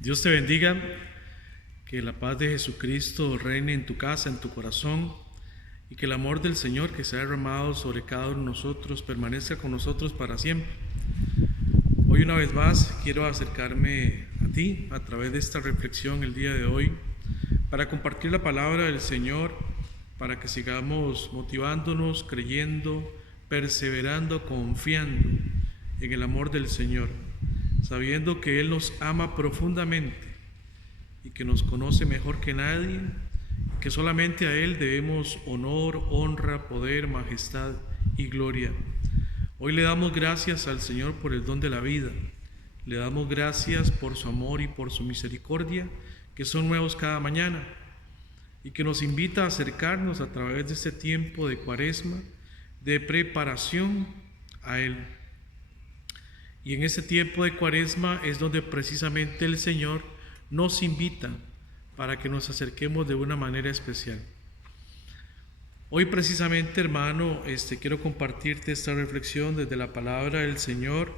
Dios te bendiga, que la paz de Jesucristo reine en tu casa, en tu corazón, y que el amor del Señor que se ha derramado sobre cada uno de nosotros permanezca con nosotros para siempre. Hoy una vez más quiero acercarme a ti a través de esta reflexión el día de hoy para compartir la palabra del Señor, para que sigamos motivándonos, creyendo, perseverando, confiando en el amor del Señor, sabiendo que Él nos ama profundamente y que nos conoce mejor que nadie, que solamente a Él debemos honor, honra, poder, majestad y gloria. Hoy le damos gracias al Señor por el don de la vida, le damos gracias por su amor y por su misericordia, que son nuevos cada mañana, y que nos invita a acercarnos a través de este tiempo de Cuaresma, de preparación a Él. Y en ese tiempo de Cuaresma es donde precisamente el Señor nos invita para que nos acerquemos de una manera especial. Hoy precisamente, hermano, quiero compartirte esta reflexión desde la palabra del Señor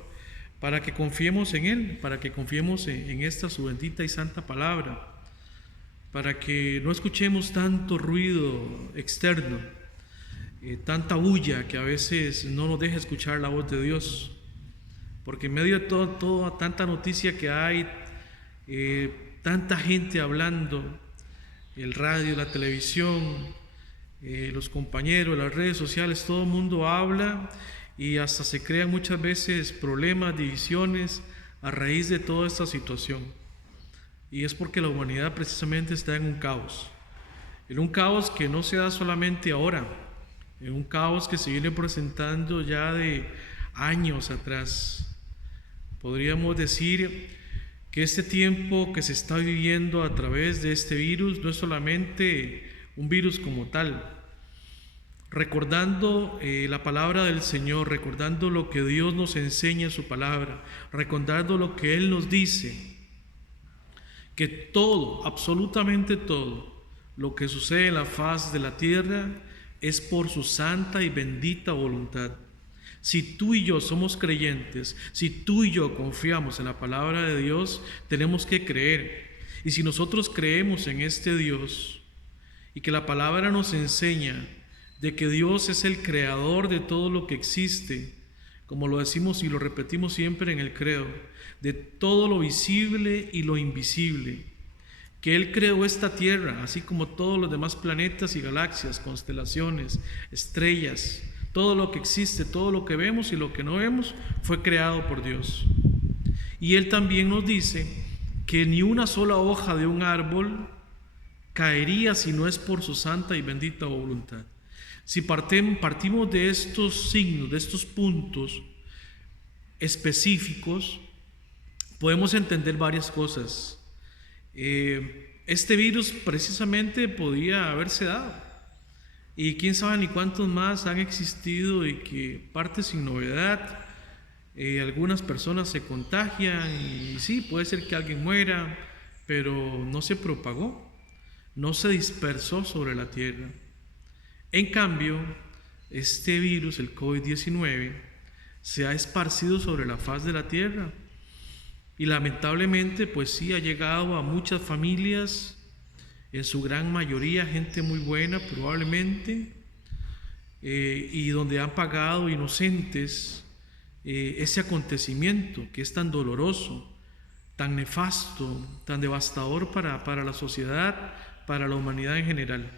para que confiemos en Él, para que confiemos en esta su bendita y santa palabra, para que no escuchemos tanto ruido externo, tanta bulla que a veces no nos deja escuchar la voz de Dios. Porque en medio de toda tanta noticia que hay, tanta gente hablando, el radio, la televisión, los compañeros, las redes sociales, todo el mundo habla y hasta se crean muchas veces problemas, divisiones a raíz de toda esta situación. Y es porque la humanidad precisamente está en un caos que no se da solamente ahora, en un caos que se viene presentando ya de años atrás. Podríamos decir que este tiempo que se está viviendo a través de este virus no es solamente un virus como tal. Recordando la palabra del Señor, recordando lo que Dios nos enseña en su palabra, recordando lo que Él nos dice, que todo, absolutamente todo, lo que sucede en la faz de la tierra es por su santa y bendita voluntad. Si tú y yo somos creyentes, si tú y yo confiamos en la palabra de Dios, tenemos que creer. Y si nosotros creemos en este Dios y que la palabra nos enseña de que Dios es el creador de todo lo que existe, como lo decimos y lo repetimos siempre en el credo, de todo lo visible y lo invisible, que Él creó esta tierra, así como todos los demás planetas y galaxias, constelaciones, estrellas, todo lo que existe, todo lo que vemos y lo que no vemos fue creado por Dios. Y Él también nos dice que ni una sola hoja de un árbol caería si no es por su santa y bendita voluntad. Si partimos de estos signos, de estos puntos específicos, podemos entender varias cosas. Este virus precisamente podía haberse dado. Y quién sabe ni cuántos más han existido y que parte sin novedad. Algunas personas se contagian y sí, puede ser que alguien muera, pero no se propagó, no se dispersó sobre la tierra. En cambio, este virus, el COVID-19, se ha esparcido sobre la faz de la tierra y lamentablemente pues sí ha llegado a muchas familias, en su gran mayoría gente muy buena probablemente, y donde han pagado inocentes ese acontecimiento que es tan doloroso, tan nefasto, tan devastador para la sociedad, para la humanidad en general.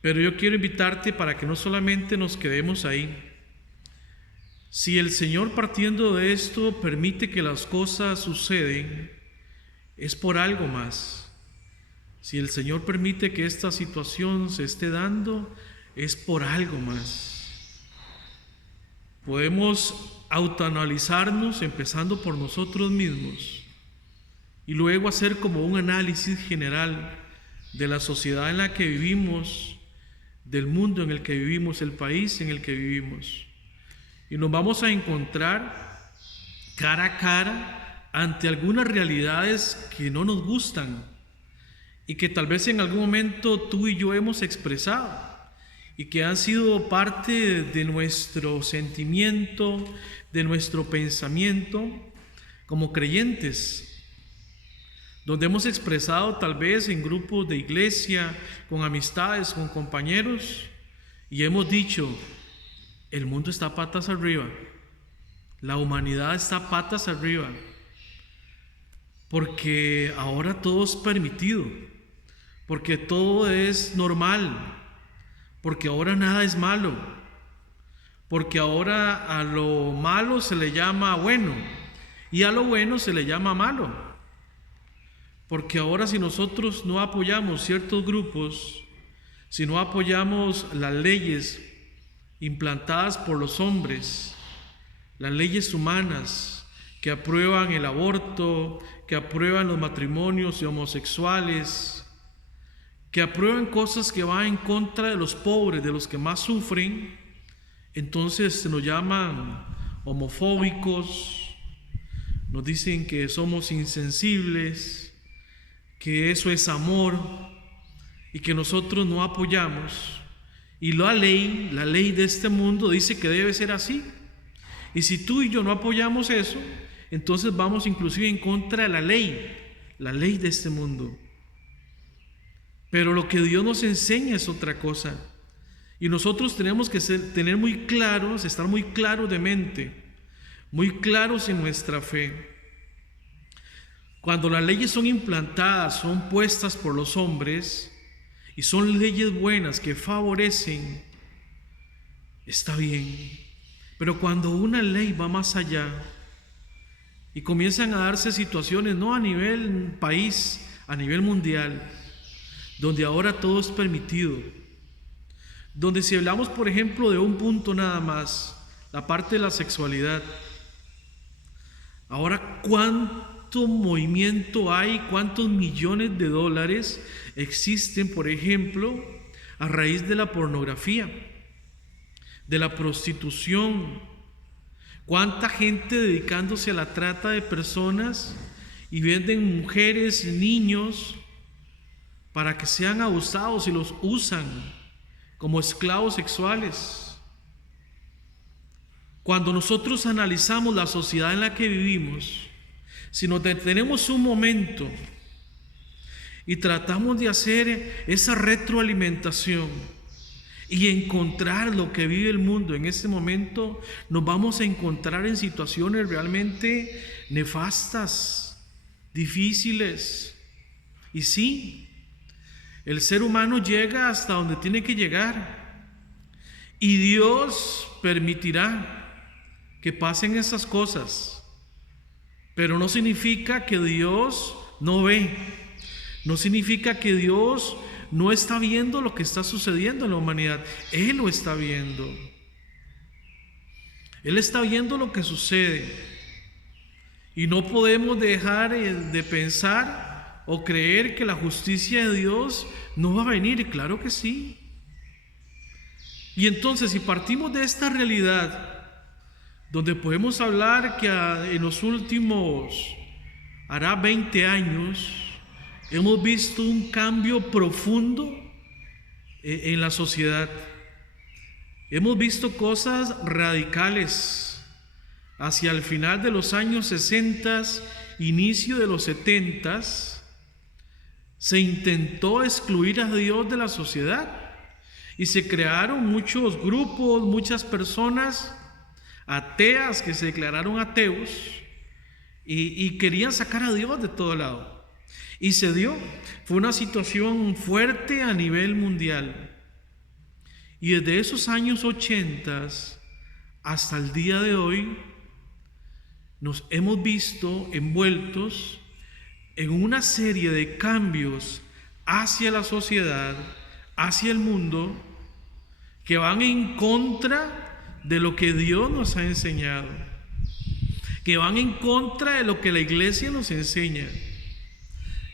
Pero yo quiero invitarte para que no solamente nos quedemos ahí. Si el Señor, partiendo de esto, permite que las cosas suceden, es por algo más. Si el Señor permite que esta situación se esté dando, es por algo más. Podemos autoanalizarnos empezando por nosotros mismos y luego hacer como un análisis general de la sociedad en la que vivimos, del mundo en el que vivimos, el país en el que vivimos. Y nos vamos a encontrar cara a cara ante algunas realidades que no nos gustan y que tal vez en algún momento tú y yo hemos expresado y que han sido parte de nuestro sentimiento, de nuestro pensamiento como creyentes. donde hemos expresado tal vez en grupos de iglesia, con amistades, con compañeros, y hemos dicho, el mundo está patas arriba, la humanidad está patas arriba, porque ahora todo es permitido, porque todo es normal, porque ahora nada es malo, porque ahora a lo malo se le llama bueno y a lo bueno se le llama malo, porque ahora si nosotros no apoyamos ciertos grupos, si no apoyamos las leyes implantadas por los hombres, las leyes humanas que aprueban el aborto, que aprueban los matrimonios homosexuales, que aprueban cosas que van en contra de los pobres, de los que más sufren, entonces se nos llaman homofóbicos, nos dicen que somos insensibles, que eso es amor y que nosotros no apoyamos. Y la ley de este mundo dice que debe ser así. Y si tú y yo no apoyamos eso, entonces vamos inclusive en contra de la ley de este mundo. Pero lo que Dios nos enseña es otra cosa. Y nosotros tenemos que tener muy claros, estar muy claros de mente, muy claros en nuestra fe. Cuando las leyes son implantadas, son puestas por los hombres y son leyes buenas que favorecen, está bien. Pero cuando una ley va más allá y comienzan a darse situaciones, no a nivel país, a nivel mundial, donde ahora todo es permitido, donde si hablamos por ejemplo de un punto nada más, la parte de la sexualidad, ahora cuánto movimiento hay, cuántos millones de dólares existen por ejemplo a raíz de la pornografía, de la prostitución, cuánta gente dedicándose a la trata de personas y venden mujeres, niños para que sean abusados y los usan como esclavos sexuales. Cuando nosotros analizamos la sociedad en la que vivimos, si nos detenemos un momento y tratamos de hacer esa retroalimentación y encontrar lo que vive el mundo en este momento, nos vamos a encontrar en situaciones realmente nefastas, difíciles. Y sí, el ser humano llega hasta donde tiene que llegar y Dios permitirá que pasen esas cosas, pero no significa que Dios no ve, no significa que Dios no está viendo lo que está sucediendo en la humanidad. Él lo está viendo. Él está viendo lo que sucede y no podemos dejar de pensar o creer que la justicia de Dios no va a venir. Claro que sí. Y entonces, si partimos de esta realidad, donde podemos hablar que en los últimos, hará 20 años, hemos visto un cambio profundo en la sociedad. Hemos visto cosas radicales. Hacia el final de los años 60, inicio de los 70, se intentó excluir a Dios de la sociedad y se crearon muchos grupos, muchas personas ateas que se declararon ateos y querían sacar a Dios de todo lado. Y se dio, fue una situación fuerte a nivel mundial. Y desde esos años 80 hasta el día de hoy nos hemos visto envueltos en una serie de cambios hacia la sociedad, hacia el mundo, que van en contra de lo que Dios nos ha enseñado, que van en contra de lo que la iglesia nos enseña.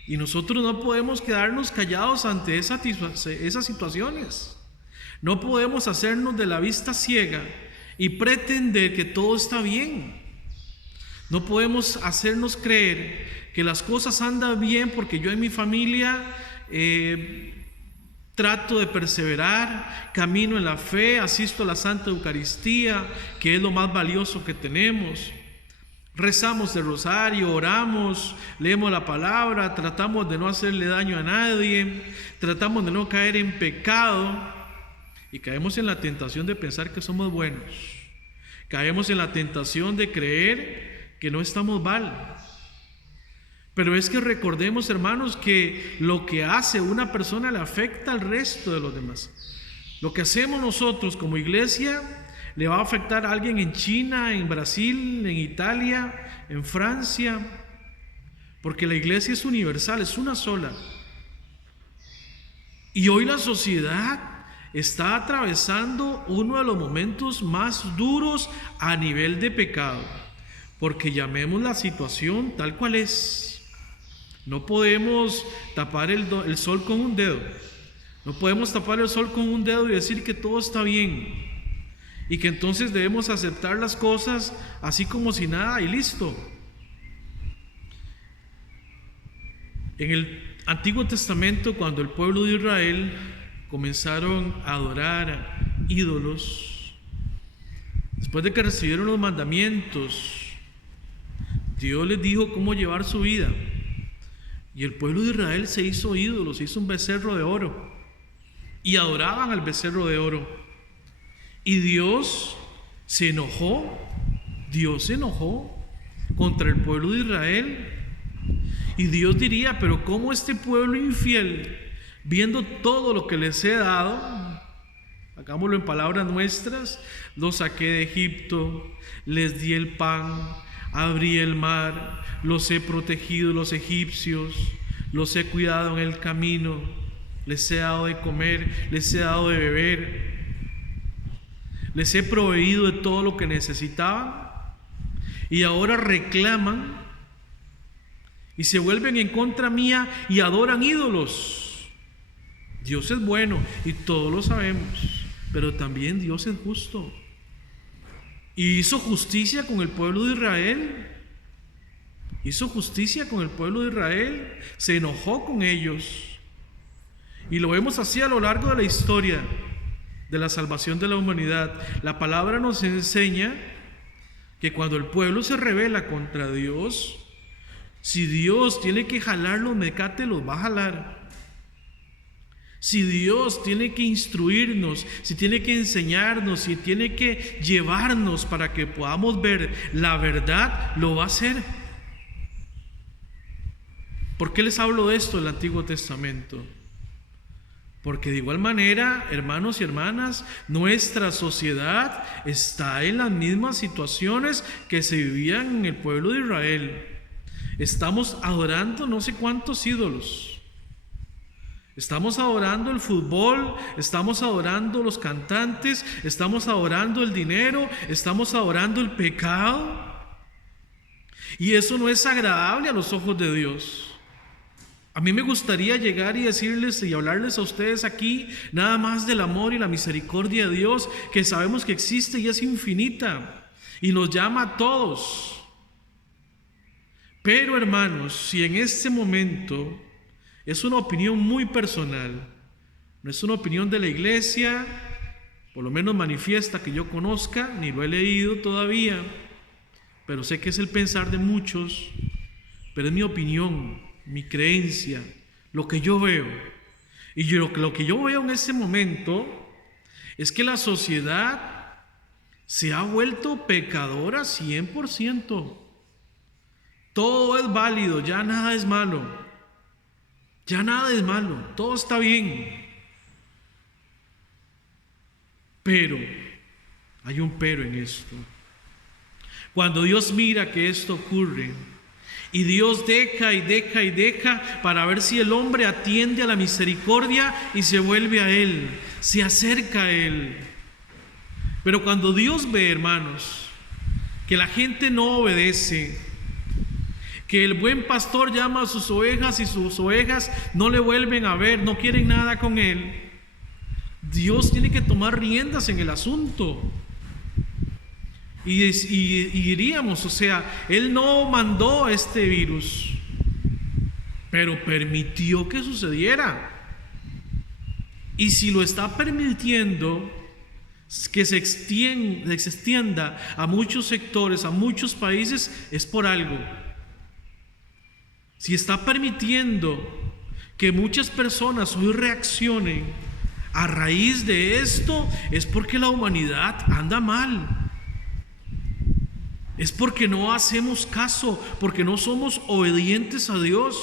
Y nosotros no podemos quedarnos callados ante esas situaciones. No podemos hacernos de la vista ciega y pretender que todo está bien. No podemos hacernos creer que las cosas andan bien porque yo en mi familia trato de perseverar, camino en la fe, asisto a la Santa Eucaristía, que es lo más valioso que tenemos. Rezamos el rosario, oramos, leemos la palabra, tratamos de no hacerle daño a nadie, tratamos de no caer en pecado y caemos en la tentación de pensar que somos buenos. Caemos en la tentación de creer que no estamos mal. Pero es que recordemos, hermanos, que lo que hace una persona le afecta al resto de los demás. Lo que hacemos nosotros como iglesia le va a afectar a alguien en China, en Brasil, en Italia, en Francia, porque la iglesia es universal, es una sola. Y hoy la sociedad está atravesando uno de los momentos más duros a nivel de pecado, porque llamemos la situación tal cual es. No podemos tapar el sol con un dedo. No podemos tapar el sol con un dedo y decir que todo está bien y que entonces debemos aceptar las cosas así como si nada y listo. En el Antiguo Testamento, cuando el pueblo de Israel comenzaron a adorar ídolos, después de que recibieron los mandamientos, Dios les dijo cómo llevar su vida. Y el pueblo de Israel se hizo ídolos, se hizo un becerro de oro y adoraban al becerro de oro. Y Dios se enojó contra el pueblo de Israel. Y Dios diría: pero ¿cómo este pueblo infiel, viendo todo lo que les he dado, hagámoslo en palabras nuestras, los saqué de Egipto, les di el pan, abrí el mar, los he protegido los egipcios, los he cuidado en el camino, les he dado de comer, les he dado de beber, les he proveído de todo lo que necesitaban, y ahora reclaman y se vuelven en contra mía y adoran ídolos? Dios es bueno y todos lo sabemos, pero también Dios es justo y hizo justicia con el pueblo de Israel. Hizo justicia con el pueblo de Israel, se enojó con ellos, y lo vemos así a lo largo de la historia de la salvación de la humanidad. La palabra nos enseña que cuando el pueblo se rebela contra Dios, si Dios tiene que jalar los mecates, los va a jalar. Si Dios tiene que instruirnos, si tiene que enseñarnos, si tiene que llevarnos para que podamos ver la verdad, lo va a hacer. ¿Por qué les hablo de esto del Antiguo Testamento? Porque de igual manera, hermanos y hermanas, nuestra sociedad está en las mismas situaciones que se vivían en el pueblo de Israel. Estamos adorando no sé cuántos ídolos. Estamos adorando el fútbol, estamos adorando los cantantes, estamos adorando el dinero, estamos adorando el pecado. Y eso no es agradable a los ojos de Dios. A mí me gustaría llegar y decirles y hablarles a ustedes aquí nada más del amor y la misericordia de Dios, que sabemos que existe y es infinita y nos llama a todos. Pero hermanos, si en este momento es una opinión muy personal, no es una opinión de la iglesia, por lo menos manifiesta que yo conozca, ni lo he leído todavía, pero sé que es el pensar de muchos, pero es mi opinión, mi creencia, lo que yo veo. Y lo que yo veo en este momento es que la sociedad se ha vuelto pecadora 100%. Todo es válido, ya nada es malo. Ya nada es malo, todo está bien. Pero hay un pero en esto. Cuando Dios mira que esto ocurre, y Dios deja y deja y deja para ver si el hombre atiende a la misericordia y se vuelve a Él, se acerca a Él. Pero cuando Dios ve, hermanos, que la gente no obedece, que el buen pastor llama a sus ovejas y sus ovejas no le vuelven a ver, no quieren nada con Él, Dios tiene que tomar riendas en el asunto. Y diríamos, o sea, Él no mandó este virus, pero permitió que sucediera. Y si lo está permitiendo, que se extienda a muchos sectores, a muchos países, es por algo. Si está permitiendo que muchas personas hoy reaccionen a raíz de esto, es porque la humanidad anda mal. Es porque no hacemos caso, porque no somos obedientes a Dios.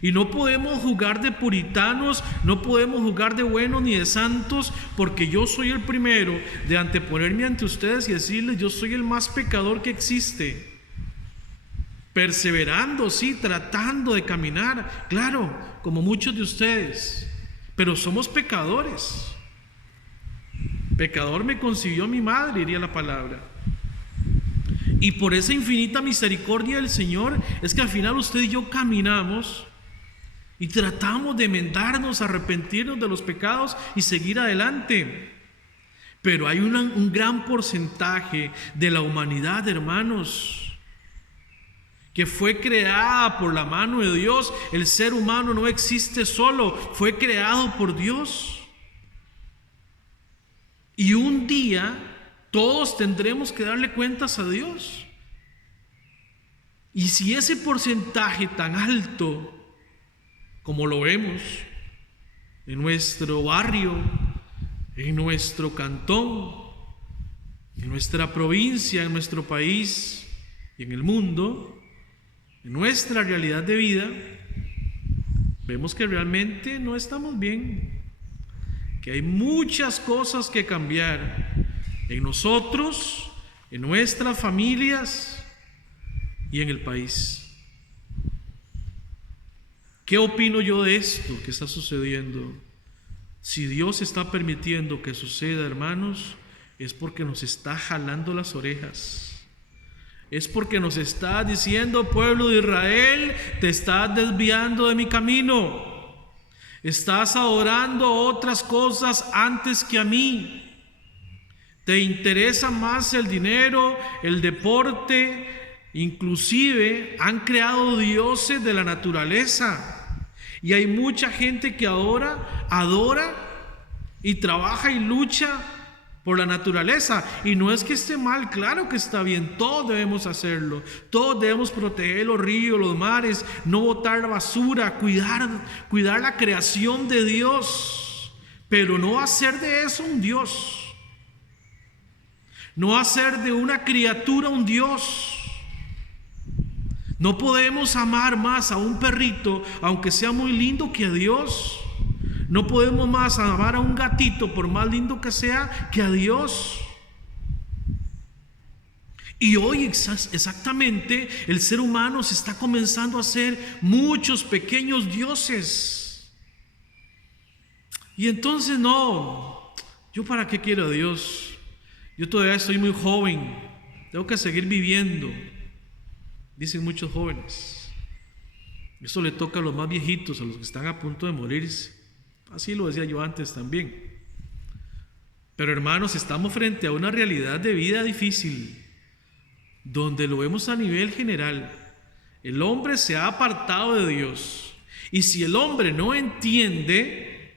Y no podemos jugar de puritanos, no podemos jugar de buenos ni de santos, porque yo soy el primero de anteponerme ante ustedes y decirles: yo soy el más pecador que existe. Perseverando, sí, tratando de caminar, claro, como muchos de ustedes, pero somos pecadores. Pecador me concibió mi madre, diría la palabra. Y por esa infinita misericordia del Señor es que al final usted y yo caminamos y tratamos de enmendarnos, arrepentirnos de los pecados y seguir adelante. Pero hay un gran porcentaje de la humanidad, hermanos, que fue creada por la mano de Dios. El ser humano no existe solo, fue creado por Dios. Y un día todos tendremos que darle cuentas a Dios. Y si ese porcentaje tan alto, como lo vemos en nuestro barrio, en nuestro cantón, en nuestra provincia, en nuestro país y en el mundo, en nuestra realidad de vida, vemos que realmente no estamos bien, que hay muchas cosas que cambiar en nosotros, en nuestras familias y en el país. ¿Qué opino yo de esto que está sucediendo? Si Dios está permitiendo que suceda, hermanos, es porque nos está jalando las orejas. Es porque nos está diciendo: pueblo de Israel, te estás desviando de mi camino. Estás adorando otras cosas antes que a mí. Te interesa más el dinero, el deporte. Inclusive han creado dioses de la naturaleza. Y hay mucha gente que ahora adora y trabaja y lucha por la naturaleza. Y no es que esté mal, claro que está bien, todos debemos hacerlo. Todos debemos proteger los ríos, los mares, no botar la basura, cuidar la creación de Dios. Pero no hacer de eso un Dios. No hacer de una criatura un Dios. No podemos amar más a un perrito, aunque sea muy lindo, que a Dios. No podemos más amar a un gatito, por más lindo que sea, que a Dios. Y hoy exactamente el ser humano se está comenzando a hacer muchos pequeños dioses. Y entonces no, ¿yo para qué quiero a Dios? Yo todavía estoy muy joven, tengo que seguir viviendo, dicen muchos jóvenes. Eso le toca a los más viejitos, a los que están a punto de morirse. Así lo decía yo antes también. Pero hermanos, estamos frente a una realidad de vida difícil, donde lo vemos a nivel general. El hombre se ha apartado de Dios. Y si el hombre no entiende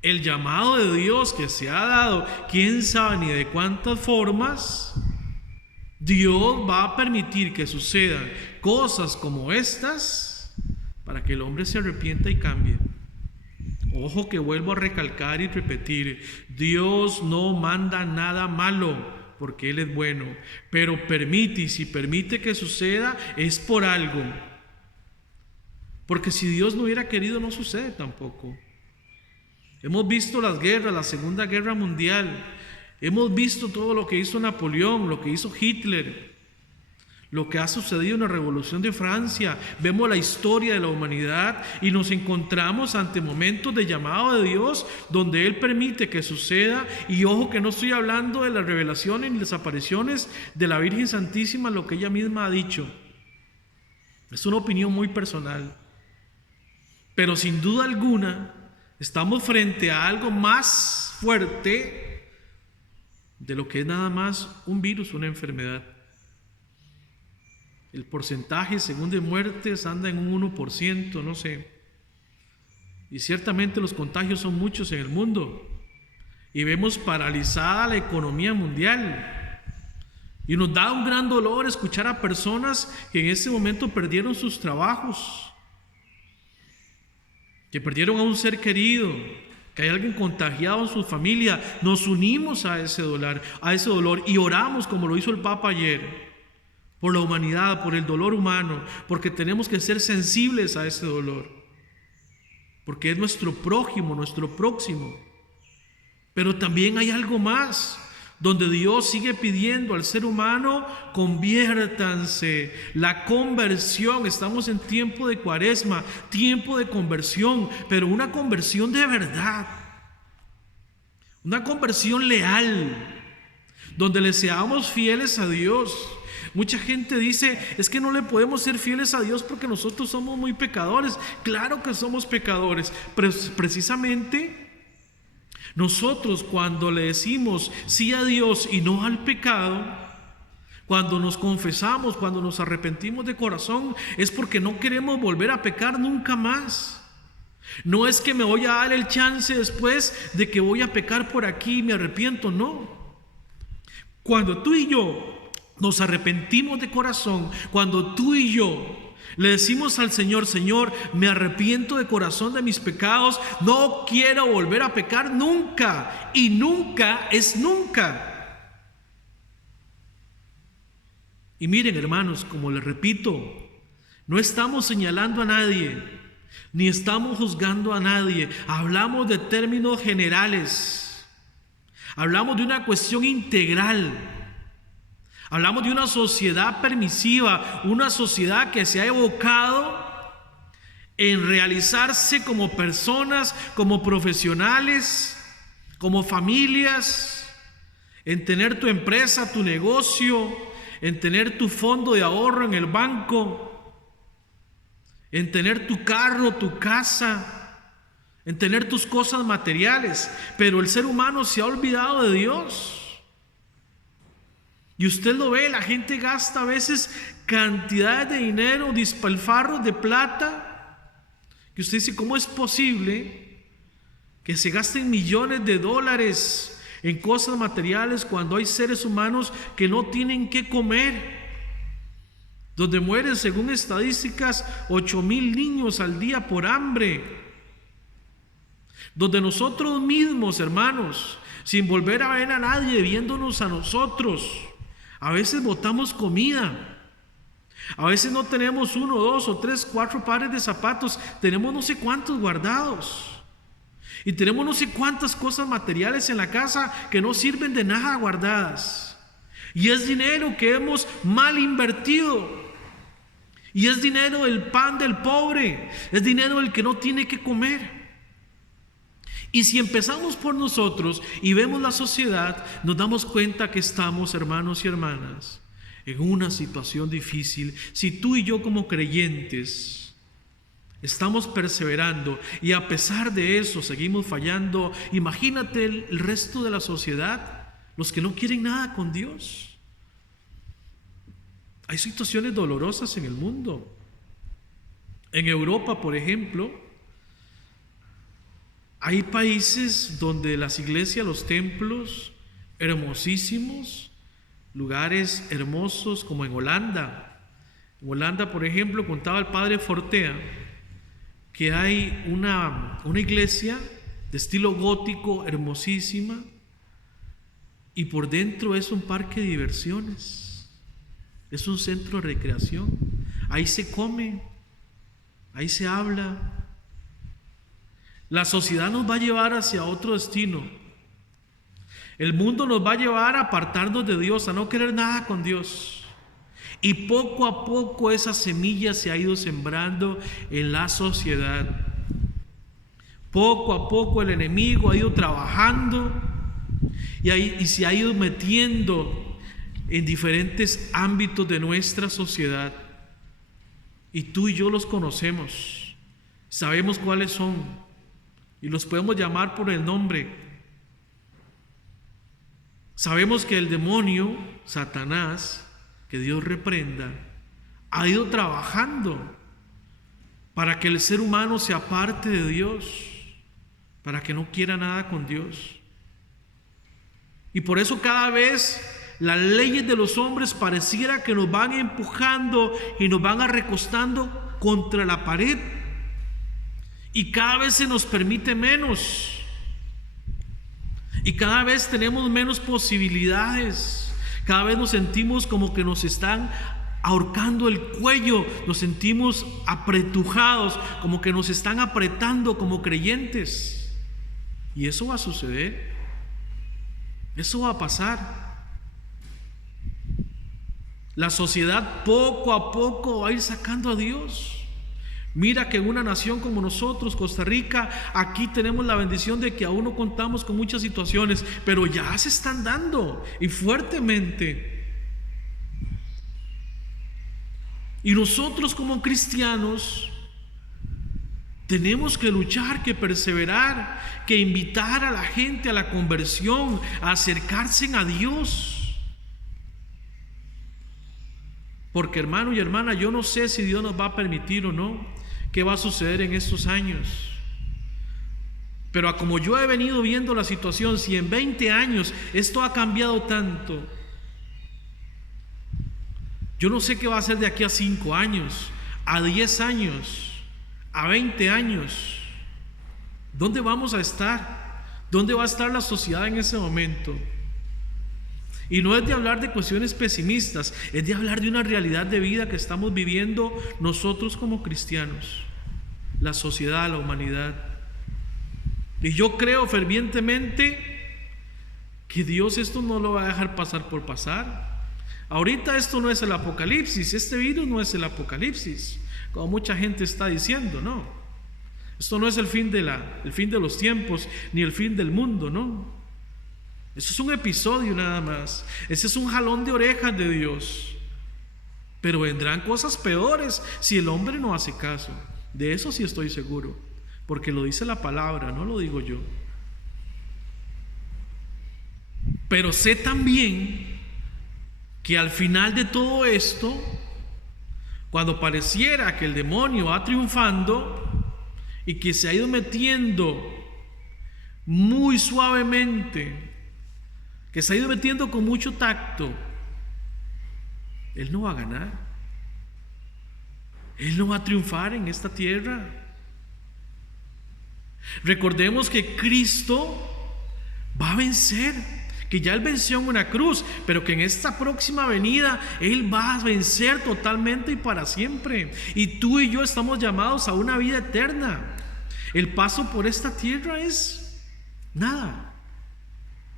el llamado de Dios que se ha dado, quién sabe ni de cuántas formas, Dios va a permitir que sucedan cosas como estas para que el hombre se arrepienta y cambie. Ojo, que vuelvo a recalcar y repetir: Dios no manda nada malo, porque Él es bueno, pero permite, y si permite que suceda es por algo. Porque si Dios no hubiera querido, no sucede tampoco. Hemos visto las guerras, la Segunda Guerra Mundial, hemos visto todo lo que hizo Napoleón, lo que hizo Hitler, lo que ha sucedido en la Revolución de Francia. Vemos la historia de la humanidad y nos encontramos ante momentos de llamado de Dios donde Él permite que suceda. Y ojo, que no estoy hablando de las revelaciones ni las apariciones de la Virgen Santísima, lo que ella misma ha dicho. Es una opinión muy personal. Pero sin duda alguna estamos frente a algo más fuerte de lo que es nada más un virus, una enfermedad. El porcentaje según de muertes anda en un 1%, no sé. Y ciertamente los contagios son muchos en el mundo. Y vemos paralizada la economía mundial. Y nos da un gran dolor escuchar a personas que en ese momento perdieron sus trabajos, que perdieron a un ser querido, que hay alguien contagiado en su familia. Nos unimos a ese dolor y oramos como lo hizo el Papa ayer, por la humanidad, por el dolor humano, porque tenemos que ser sensibles a ese dolor, porque es nuestro prójimo, nuestro próximo. Pero también hay algo más, donde Dios sigue pidiendo al ser humano: conviértanse. La conversión, estamos en tiempo de Cuaresma, tiempo de conversión, pero una conversión de verdad, una conversión leal, donde le seamos fieles a Dios. Mucha gente dice: es que no le podemos ser fieles a Dios porque nosotros somos muy pecadores. Claro que somos pecadores, pero precisamente nosotros, cuando le decimos sí a Dios y no al pecado, cuando nos confesamos, cuando nos arrepentimos de corazón, es porque no queremos volver a pecar nunca más. No es que me voy a dar el chance después de que voy a pecar por aquí y me arrepiento, no. Cuando tú y yo nos arrepentimos de corazón, cuando tú y yo le decimos al Señor: Señor, me arrepiento de corazón de mis pecados, no quiero volver a pecar nunca, y nunca es nunca. Y miren, hermanos, como les repito, no estamos señalando a nadie, ni estamos juzgando a nadie. Hablamos de términos generales, hablamos de una cuestión integral. Hablamos de una sociedad permisiva, una sociedad que se ha evocado en realizarse como personas, como profesionales, como familias, en tener tu empresa, tu negocio, en tener tu fondo de ahorro en el banco, en tener tu carro, tu casa, en tener tus cosas materiales. Pero el ser humano se ha olvidado de Dios. Y usted lo ve, la gente gasta a veces cantidades de dinero, despilfarros de plata, que usted dice: ¿cómo es posible que se gasten millones de dólares en cosas materiales cuando hay seres humanos que no tienen qué comer? Donde mueren, según estadísticas, 8,000 niños al día por hambre. Donde nosotros mismos, hermanos, sin volver a ver a nadie, viéndonos a nosotros, a veces botamos comida. A veces no tenemos 1, 2 o 3, 4 pares de zapatos. Tenemos no sé cuántos guardados. Y tenemos no sé cuántas cosas materiales en la casa que no sirven de nada guardadas. Y es dinero que hemos mal invertido. Y es dinero del pan del pobre. Es dinero del que no tiene que comer. Y si empezamos por nosotros y vemos la sociedad, nos damos cuenta que estamos, hermanos y hermanas, en una situación difícil. Si tú y yo como creyentes estamos perseverando y a pesar de eso seguimos fallando, imagínate el resto de la sociedad, los que no quieren nada con Dios. Hay situaciones dolorosas en el mundo. En Europa, por ejemplo, hay países donde las iglesias, los templos, hermosísimos, lugares hermosos, como en Holanda. En Holanda, por ejemplo, contaba el padre Fortea que hay una iglesia de estilo gótico, hermosísima, y por dentro es un parque de diversiones, es un centro de recreación. Ahí se come, ahí se habla. La sociedad nos va a llevar hacia otro destino. El mundo nos va a llevar a apartarnos de Dios, a no querer nada con Dios. Y poco a poco esa semilla se ha ido sembrando en la sociedad. Poco a poco el enemigo ha ido trabajando y se ha ido metiendo en diferentes ámbitos de nuestra sociedad. Y tú y yo los conocemos, sabemos cuáles son. Y los podemos llamar por el nombre. Sabemos que el demonio, Satanás, que Dios reprenda, ha ido trabajando para que el ser humano se aparte de Dios, para que no quiera nada con Dios. Y por eso cada vez las leyes de los hombres pareciera que nos van empujando y nos van recostando contra la pared. Y cada vez se nos permite menos. Y cada vez tenemos menos posibilidades. Cada vez nos sentimos como que nos están ahorcando el cuello. Nos sentimos apretujados, como que nos están apretando como creyentes. Y eso va a suceder. Eso va a pasar. La sociedad poco a poco va a ir sacando a Dios. Mira que en una nación como nosotros, Costa Rica, aquí tenemos la bendición de que aún no contamos con muchas situaciones, pero ya se están dando y fuertemente. Y nosotros como cristianos tenemos que luchar, que perseverar, que invitar a la gente a la conversión, a acercarse a Dios. Porque hermano y hermana, yo no sé si Dios nos va a permitir o no, qué va a suceder en estos años. Pero a como yo he venido viendo la situación, si en 20 años esto ha cambiado tanto, yo no sé qué va a ser de aquí a 5 años, a 10 años, a 20 años. ¿Dónde vamos a estar? ¿Dónde va a estar la sociedad en ese momento? Y no es de hablar de cuestiones pesimistas, es de hablar de una realidad de vida que estamos viviendo nosotros como cristianos, la sociedad, la humanidad. Y yo creo fervientemente que Dios esto no lo va a dejar pasar por pasar. Ahorita esto no es el apocalipsis, este virus no es el apocalipsis, como mucha gente está diciendo, no. Esto no es el fin de los tiempos, ni el fin del mundo, no. Eso es un episodio nada más. Ese es un jalón de orejas de Dios. Pero vendrán cosas peores si el hombre no hace caso. De eso sí estoy seguro, porque lo dice la palabra, no lo digo yo. Pero sé también que al final de todo esto, cuando pareciera que el demonio va triunfando y que se ha ido metiendo muy suavemente, que se ha ido metiendo con mucho tacto, él no va a ganar. Él no va a triunfar en esta tierra. Recordemos que Cristo va a vencer, que ya Él venció en una cruz, pero que en esta próxima venida Él va a vencer totalmente y para siempre. Y tú y yo estamos llamados a una vida eterna. El paso por esta tierra es nada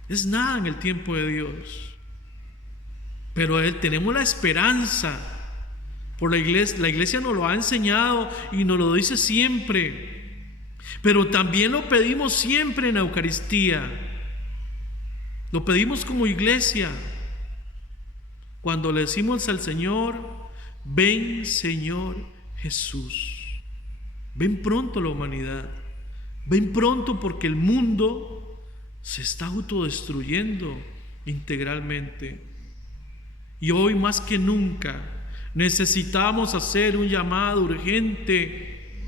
en el tiempo de Dios. Pero tenemos la esperanza. Por la iglesia nos lo ha enseñado y nos lo dice siempre. Pero también lo pedimos siempre en la Eucaristía. Lo pedimos como iglesia. Cuando le decimos al Señor: ven, Señor Jesús. Ven pronto la humanidad. Ven pronto, porque el mundo se está autodestruyendo integralmente. Y hoy más que nunca necesitamos hacer un llamado urgente,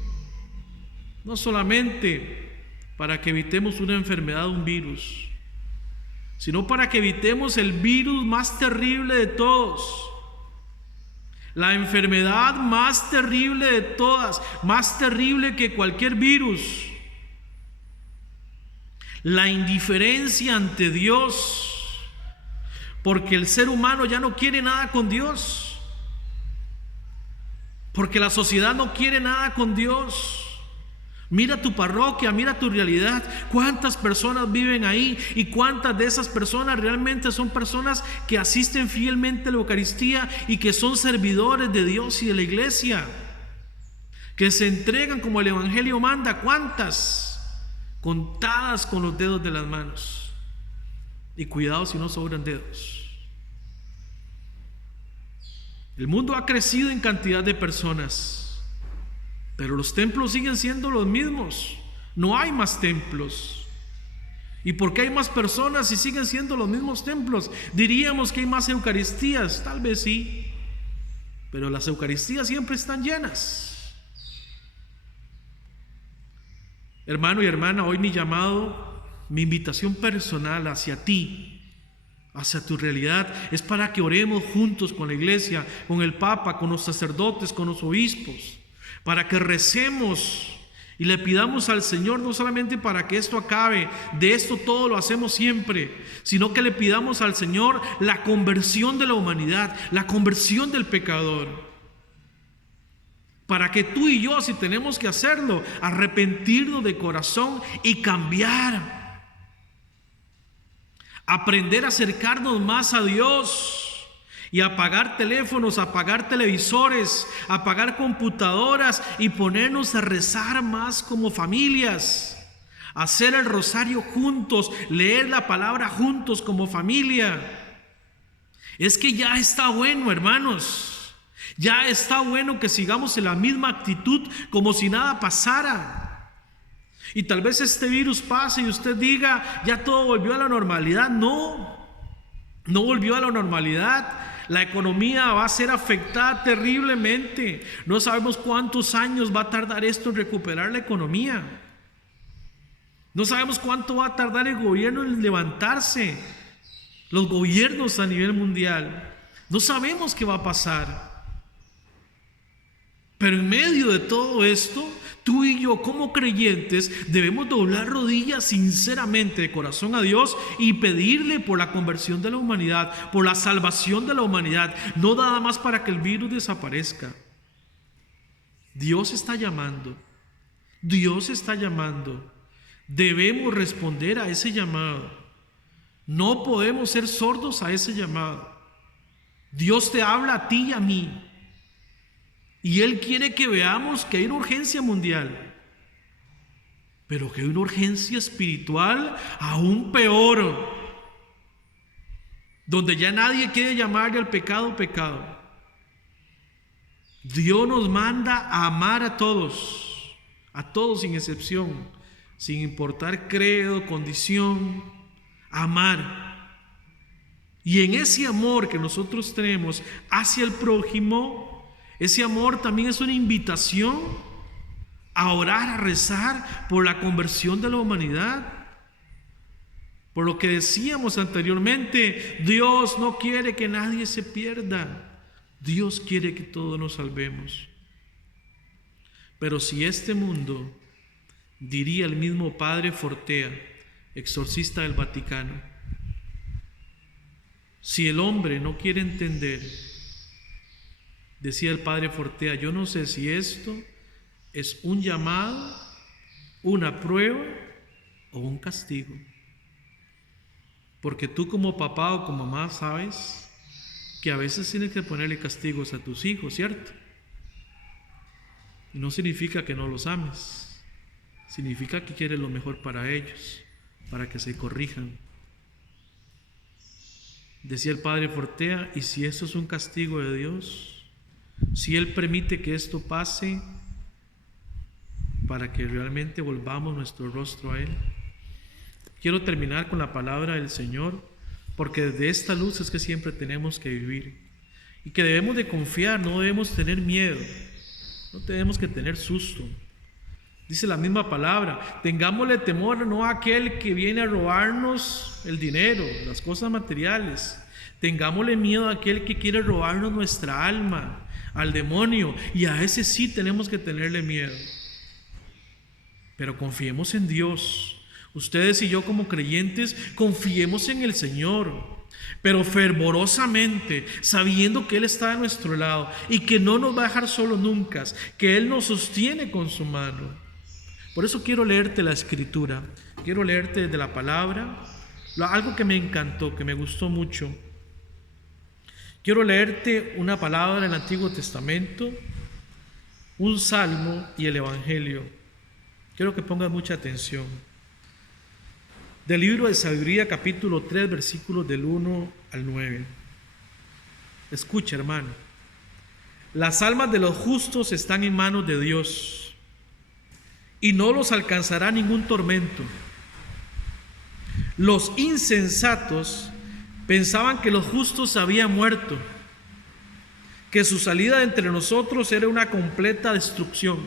no solamente para que evitemos una enfermedad, un virus, sino para que evitemos el virus más terrible de todos, la enfermedad más terrible de todas, más terrible que cualquier virus, la indiferencia ante Dios, porque el ser humano ya no quiere nada con Dios, porque la sociedad no quiere nada con Dios. Mira tu parroquia, mira tu realidad, cuántas personas viven ahí y cuántas de esas personas realmente son personas que asisten fielmente a la Eucaristía y que son servidores de Dios y de la iglesia, que se entregan como el Evangelio manda. ¿Cuántas? Contadas con los dedos de las manos. Y cuidado si no sobran dedos. El mundo ha crecido en cantidad de personas, pero los templos siguen siendo los mismos. No hay más templos. ¿Y por qué hay más personas y siguen siendo los mismos templos? Diríamos que hay más Eucaristías, tal vez sí, pero las Eucaristías siempre están llenas. Hermano y hermana, hoy mi llamado, mi invitación personal hacia ti, hacia tu realidad, es para que oremos juntos con la iglesia, con el Papa, con los sacerdotes, con los obispos, para que recemos y le pidamos al Señor no solamente para que esto acabe, de esto todo lo hacemos siempre, sino que le pidamos al Señor la conversión de la humanidad, la conversión del pecador. Para que tú y yo, si tenemos que hacerlo, arrepentirnos de corazón y cambiar. Aprender a acercarnos más a Dios y apagar teléfonos, apagar televisores, apagar computadoras y ponernos a rezar más como familias. Hacer el rosario juntos, leer la palabra juntos como familia. Es que ya está bueno, hermanos. Ya está bueno que sigamos en la misma actitud como si nada pasara. Y tal vez este virus pase y usted diga, ya todo volvió a la normalidad. No volvió a la normalidad. La economía va a ser afectada terriblemente. No sabemos cuántos años va a tardar esto en recuperar la economía. No sabemos cuánto va a tardar el gobierno en levantarse. Los gobiernos a nivel mundial. No sabemos qué va a pasar. Pero en medio de todo esto, tú y yo como creyentes debemos doblar rodillas sinceramente de corazón a Dios y pedirle por la conversión de la humanidad, por la salvación de la humanidad, no nada más para que el virus desaparezca. Dios está llamando, Dios está llamando. Debemos responder a ese llamado. No podemos ser sordos a ese llamado. Dios te habla a ti y a mí. Y Él quiere que veamos que hay una urgencia mundial, pero que hay una urgencia espiritual aún peor, donde ya nadie quiere llamarle al pecado pecado. Dios nos manda a amar a todos sin excepción, sin importar credo, condición, amar. Y en ese amor que nosotros tenemos hacia el prójimo, ese amor también es una invitación a orar, a rezar por la conversión de la humanidad. Por lo que decíamos anteriormente, Dios no quiere que nadie se pierda. Dios quiere que todos nos salvemos. Pero si este mundo, diría el mismo Padre Fortea, exorcista del Vaticano, si el hombre no quiere entender, decía el Padre Fortea, yo no sé si esto es un llamado, una prueba o un castigo. Porque tú como papá o como mamá sabes que a veces tienes que ponerle castigos a tus hijos, ¿cierto? Y no significa que no los ames, significa que quieres lo mejor para ellos, para que se corrijan. Decía el Padre Fortea, y si esto es un castigo de Dios, si Él permite que esto pase para que realmente volvamos nuestro rostro a Él. Quiero terminar con la palabra del Señor, porque desde esta luz es que siempre tenemos que vivir y que debemos de confiar, no debemos tener miedo, no tenemos que tener susto. Dice la misma palabra, tengámosle temor no a aquel que viene a robarnos el dinero, las cosas materiales. Tengámosle miedo a aquel que quiere robarnos nuestra alma, al demonio, y a ese sí tenemos que tenerle miedo. Pero confiemos en Dios. Ustedes y yo como creyentes confiemos en el Señor, pero fervorosamente, sabiendo que Él está a nuestro lado y que no nos va a dejar solos nunca, que Él nos sostiene con su mano. Por eso quiero leerte la Escritura, quiero leerte desde la palabra, algo que me encantó, que me gustó mucho. Quiero leerte una palabra del Antiguo Testamento, un salmo y el Evangelio. Quiero que pongas mucha atención. Del libro de Sabiduría, capítulo 3, versículos del 1 al 9. Escucha, hermano. Las almas de los justos están en manos de Dios, y no los alcanzará ningún tormento. Los insensatos pensaban que los justos habían muerto, que su salida de entre nosotros era una completa destrucción.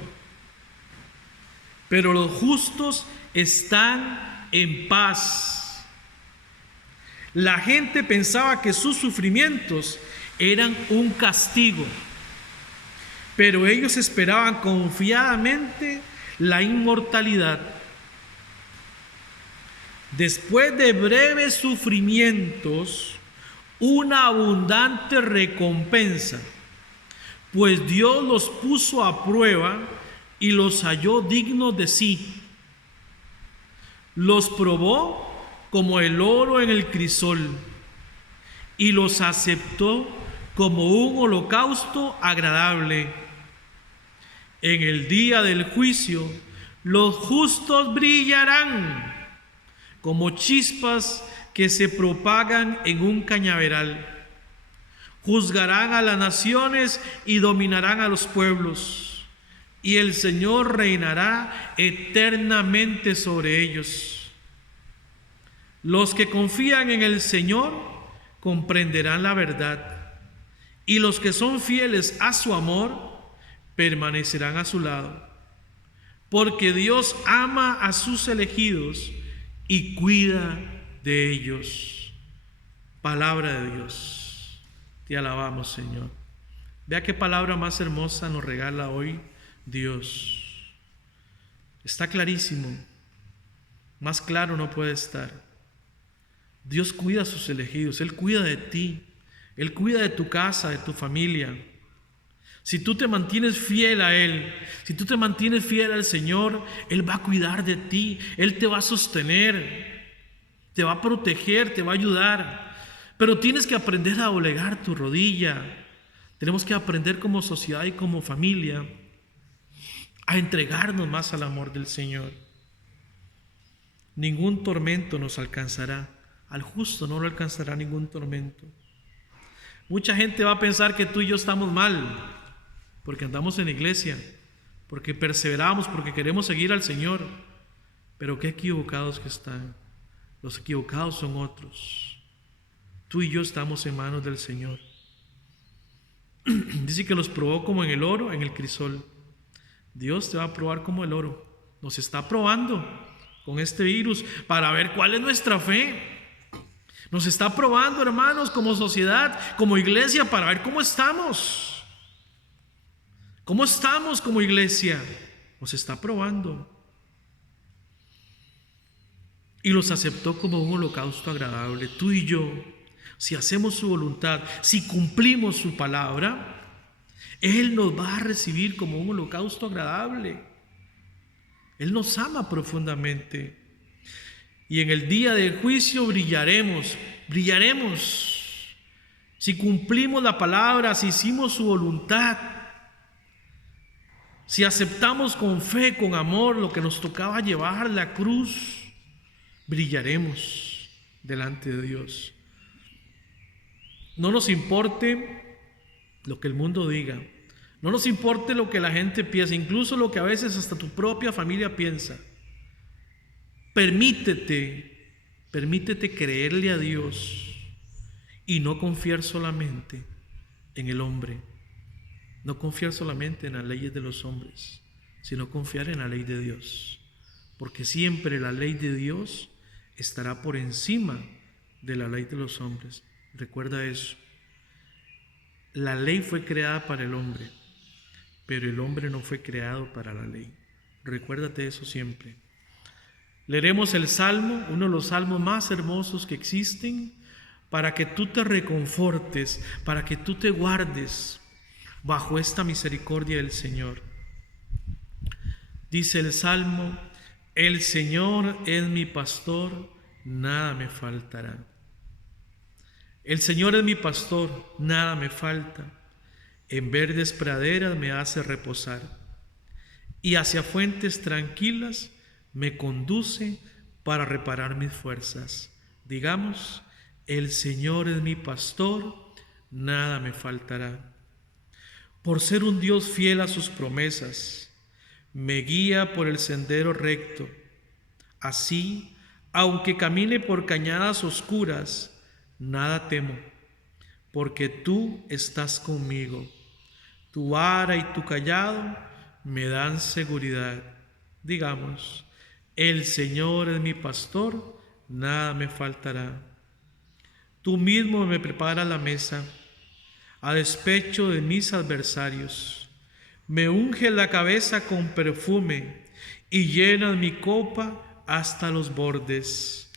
pero los justos están en paz. La gente pensaba que sus sufrimientos eran un castigo, pero ellos esperaban confiadamente la inmortalidad. Después de breves sufrimientos, una abundante recompensa, pues Dios los puso a prueba y los halló dignos de sí. Los probó como el oro en el crisol y los aceptó como un holocausto agradable. En el día del juicio, los justos brillarán como chispas que se propagan en un cañaveral. Juzgarán a las naciones y dominarán a los pueblos, y el Señor reinará eternamente sobre ellos. Los que confían en el Señor comprenderán la verdad, y los que son fieles a su amor permanecerán a su lado, porque Dios ama a sus elegidos y cuida de ellos. Palabra de Dios. Te alabamos, Señor. Vea qué palabra más hermosa nos regala hoy Dios. Está clarísimo. Más claro no puede estar. Dios cuida a sus elegidos. Él cuida de ti. Él cuida de tu casa, de tu familia. Si tú te mantienes fiel a Él, si tú te mantienes fiel al Señor, Él va a cuidar de ti, Él te va a sostener, te va a proteger, te va a ayudar. Pero tienes que aprender a doblegar tu rodilla. Tenemos que aprender como sociedad y como familia a entregarnos más al amor del Señor. Ningún tormento nos alcanzará. Al justo no lo alcanzará ningún tormento. Mucha gente va a pensar que tú y yo estamos mal, porque andamos en la iglesia, porque perseveramos, porque queremos seguir al Señor. Pero qué equivocados que están. Los equivocados son otros. Tú y yo estamos en manos del Señor. Dice que los probó como en el oro, en el crisol. Dios te va a probar como el oro. Nos está probando con este virus para ver cuál es nuestra fe. Nos está probando, hermanos, como sociedad, como iglesia, para ver cómo estamos. ¿Cómo estamos como iglesia? Nos está probando. Y los aceptó como un holocausto agradable. Tú y yo, si hacemos su voluntad, si cumplimos su palabra, Él nos va a recibir como un holocausto agradable. Él nos ama profundamente. Y en el día del juicio brillaremos. Si cumplimos la palabra, si hicimos su voluntad, si aceptamos con fe, con amor lo que nos tocaba llevar, la cruz, brillaremos delante de Dios. No nos importe lo que el mundo diga, no nos importe lo que la gente piensa, incluso lo que a veces hasta tu propia familia piensa. Permítete creerle a Dios y no confiar solamente en el hombre. No confiar solamente en las leyes de los hombres, sino confiar en la ley de Dios. Porque siempre la ley de Dios estará por encima de la ley de los hombres. Recuerda eso. La ley fue creada para el hombre, pero el hombre no fue creado para la ley. Recuérdate eso siempre. Leeremos el Salmo, uno de los salmos más hermosos que existen, para que tú te reconfortes, para que tú te guardes bajo esta misericordia del Señor. Dice el Salmo: el Señor es mi pastor, nada me faltará. El Señor es mi pastor, nada me falta. En verdes praderas me hace reposar, y hacia fuentes tranquilas me conduce para reparar mis fuerzas. Digamos: el Señor es mi pastor, nada me faltará. Por ser un Dios fiel a sus promesas, me guía por el sendero recto. Así, aunque camine por cañadas oscuras, nada temo, porque tú estás conmigo. Tu vara y tu cayado me dan seguridad. Digamos, el Señor es mi pastor, nada me faltará. Tú mismo me preparas la mesa, a despecho de mis adversarios. Me unges la cabeza con perfume y llenas mi copa hasta los bordes.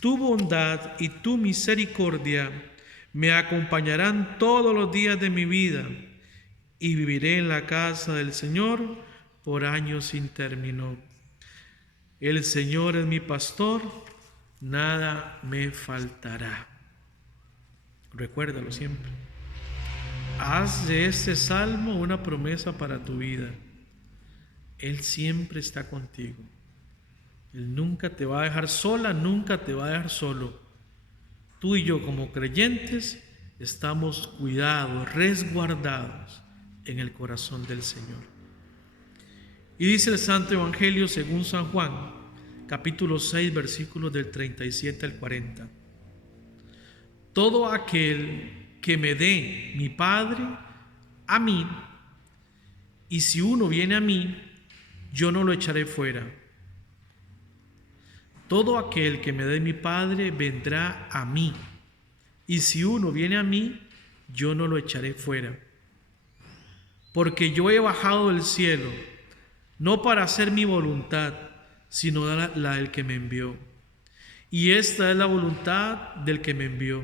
Tu bondad y tu misericordia me acompañarán todos los días de mi vida y viviré en la casa del Señor por años sin término. El Señor es mi pastor, nada me faltará. Recuérdalo siempre. Haz de este salmo una promesa para tu vida. Él siempre está contigo. Él nunca te va a dejar sola, nunca te va a dejar solo. Tú y yo como creyentes estamos cuidados, resguardados en el corazón del Señor. Y dice el Santo Evangelio según San Juan, capítulo 6, versículos del 37 al 40. Todo aquel que me dé mi Padre a mí, y si uno viene a mí, yo no lo echaré fuera. Todo aquel que me dé mi Padre vendrá a mí, y si uno viene a mí, yo no lo echaré fuera. Porque yo he bajado del cielo, no para hacer mi voluntad, sino la del que me envió. Y esta es la voluntad del que me envió,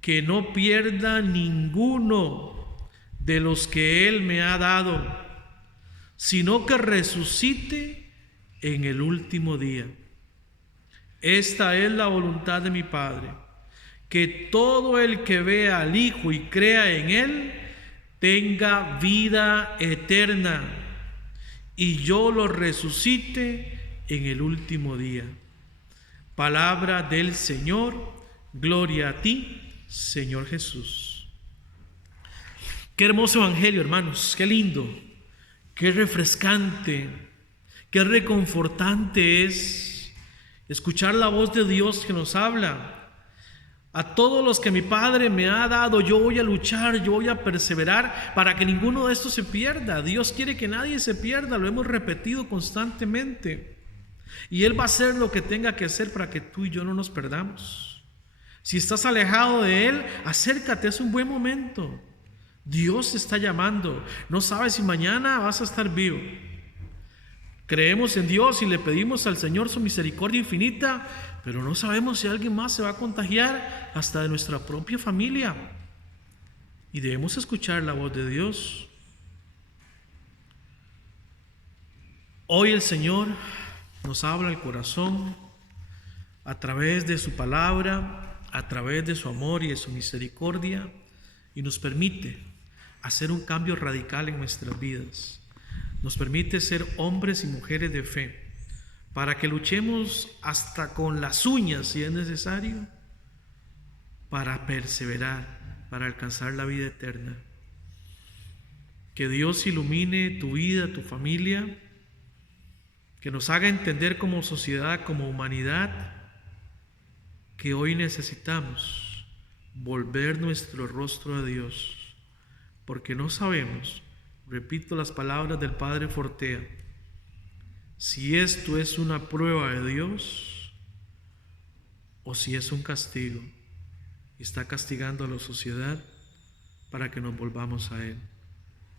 que no pierda ninguno de los que Él me ha dado, sino que resucite en el último día. Esta es la voluntad de mi Padre, que todo el que vea al Hijo y crea en Él, tenga vida eterna, y yo lo resucite en el último día. Palabra del Señor, gloria a ti, Señor Jesús. Qué hermoso evangelio, hermanos, qué lindo, qué refrescante, qué reconfortante es escuchar la voz de Dios que nos habla. A todos los que mi Padre me ha dado, yo voy a luchar, yo voy a perseverar para que ninguno de estos se pierda. Dios quiere que nadie se pierda, lo hemos repetido constantemente. Y Él va a hacer lo que tenga que hacer para que tú y yo no nos perdamos. Si estás alejado de Él, acércate, es un buen momento. Dios te está llamando. No sabes si mañana vas a estar vivo. Creemos en Dios y le pedimos al Señor su misericordia infinita, pero no sabemos si alguien más se va a contagiar, hasta de nuestra propia familia. Y debemos escuchar la voz de Dios. Hoy el Señor nos habla al corazón a través de su palabra, a través de su amor y de su misericordia, y nos permite hacer un cambio radical en nuestras vidas. Nos permite ser hombres y mujeres de fe, para que luchemos hasta con las uñas si es necesario, para perseverar, para alcanzar la vida eterna. Que Dios ilumine tu vida, tu familia, que nos haga entender como sociedad, como humanidad, que hoy necesitamos volver nuestro rostro a Dios, porque no sabemos, repito las palabras del Padre Fortea, si esto es una prueba de Dios o si es un castigo, y está castigando a la sociedad para que nos volvamos a Él.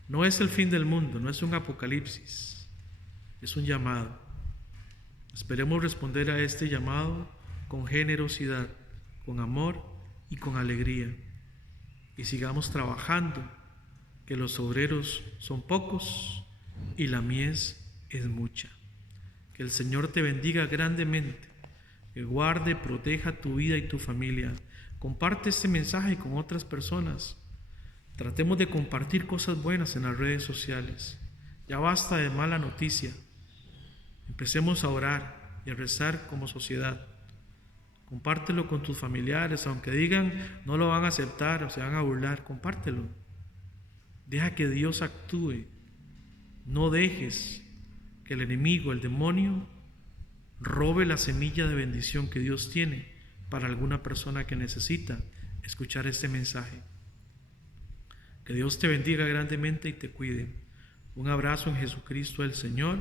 No es el fin del mundo, no es un apocalipsis, es un llamado. Esperemos responder a este llamado con generosidad, con amor y con alegría, y sigamos trabajando, que los obreros son pocos y la mies es mucha. Que el Señor te bendiga grandemente, que guarde, proteja tu vida y tu familia. Comparte este mensaje con otras personas. Tratemos de compartir cosas buenas en las redes sociales. Ya basta de mala noticia. Empecemos a orar y a rezar como sociedad. Compártelo con tus familiares, aunque digan no lo van a aceptar o se van a burlar, compártelo. Deja que Dios actúe. No dejes que el enemigo, el demonio, robe la semilla de bendición que Dios tiene para alguna persona que necesita escuchar este mensaje. Que Dios te bendiga grandemente y te cuide. Un abrazo en Jesucristo el Señor,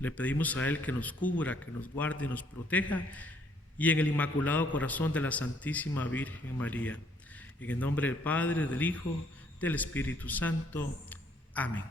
Le pedimos a Él que nos cubra, que nos guarde y nos proteja, y en el Inmaculado Corazón de la Santísima Virgen María. En el nombre del Padre, del Hijo, del Espíritu Santo. Amén.